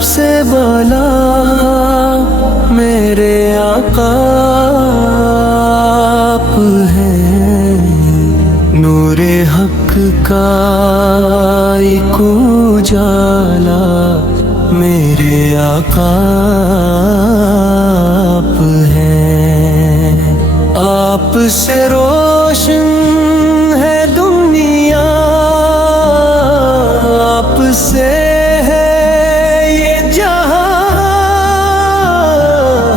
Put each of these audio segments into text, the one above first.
سب سے بالا میرے آقا آپ ہیں، نور حق کا ایک اجالا میرے آقا آپ ہیں۔ آپ سے روشن ہے دنیا، آپ سے ہے یہ جہاں،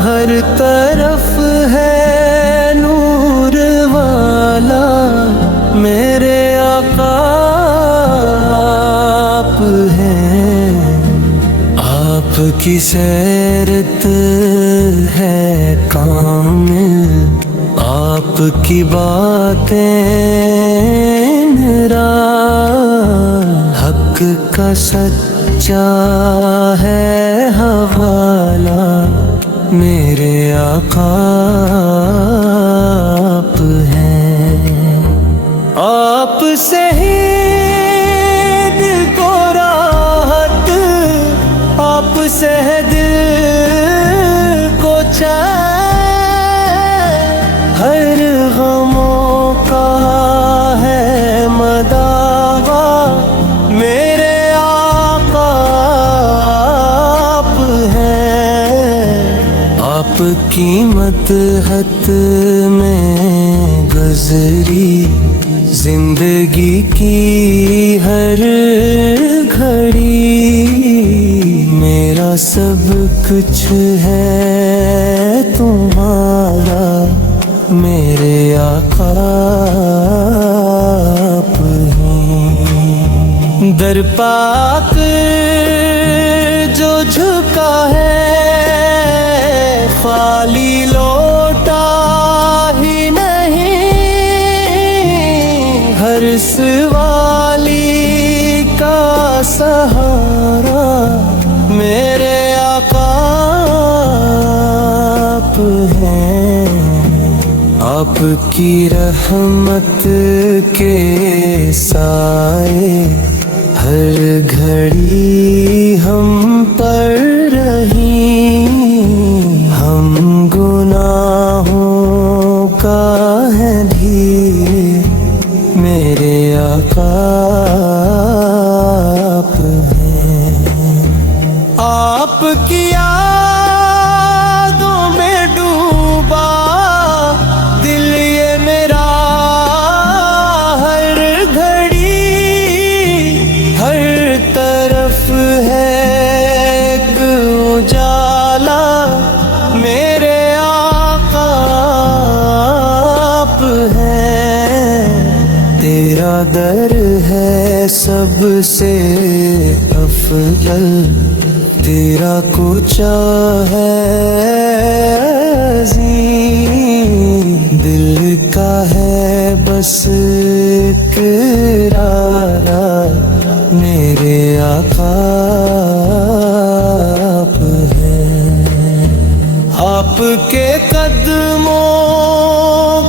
ہر طرف ہے نور والا میرے آقا آپ ہیں۔ آپ کی سیرت ہے کامل، آپ کی باتیں نرالا، حق کا سچا ہے حوالہ میرے آقا آپ ہیں۔ آپ سے ہی دل کو راحت، آپ سے ہے دل کو چین، ہر غموں کا ہے مداوا میرے آقا آپ ہیں۔ آپ کی مدحت میں گزری زندگی کی ہر گھڑی، میرا سب کچھ ہے تمہارا میرے آقا آپ ہیں۔ در پاک جو جھکا ہے خالی لوٹا ہی نہیں، ہر سوالی کا سہارا میرے آقا آپ ہیں۔ آپ کی رحمت کے سائے ہر گھڑی ہم پر رہی، ہم گناہوں کا ہے ڈھیر میرے آقا آپ ہیں۔ آپ کی یادوں میں ڈوبا دل یہ میرا ہر گھڑی، ہر طرف ہے ایک اجالا میرے آقا آپ ہیں۔ تیرا در ہے سب سے افضل، تیرا کوچا ہے عظیم، دل کا ہے بس اقرارا میرے آقا آپ ہیں۔ آپ کے قدموں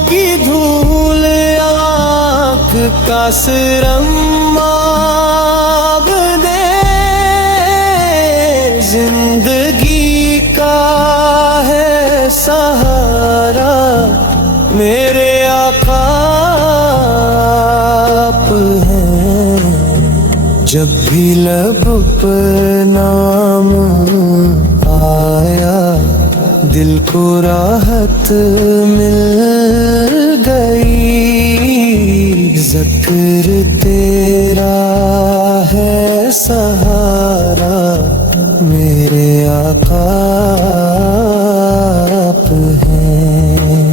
کی دھول آنکھ کا سرماب دے، زندگی کا ہے سہارا میرے آقا آپ ہیں۔ جب بھی لب پر نام آیا دل کو راحت مل گئی، ذکر تیرا ہے سہارا میرے آقا آپ ہیں۔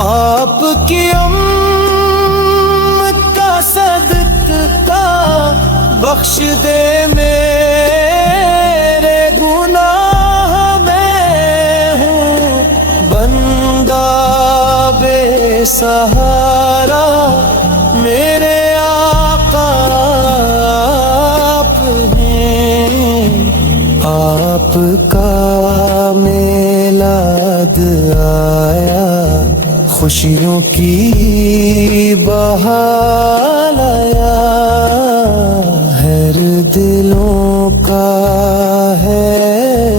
آپ کی امت کا صدقہ بخش دے میرے گناہ، میں ہوں بندہ بے سہارا میرے آقا آپ ہیں۔ آپ کا میلاد آیا خوشیوں کی بہار آیا، ہر دلوں کا ہے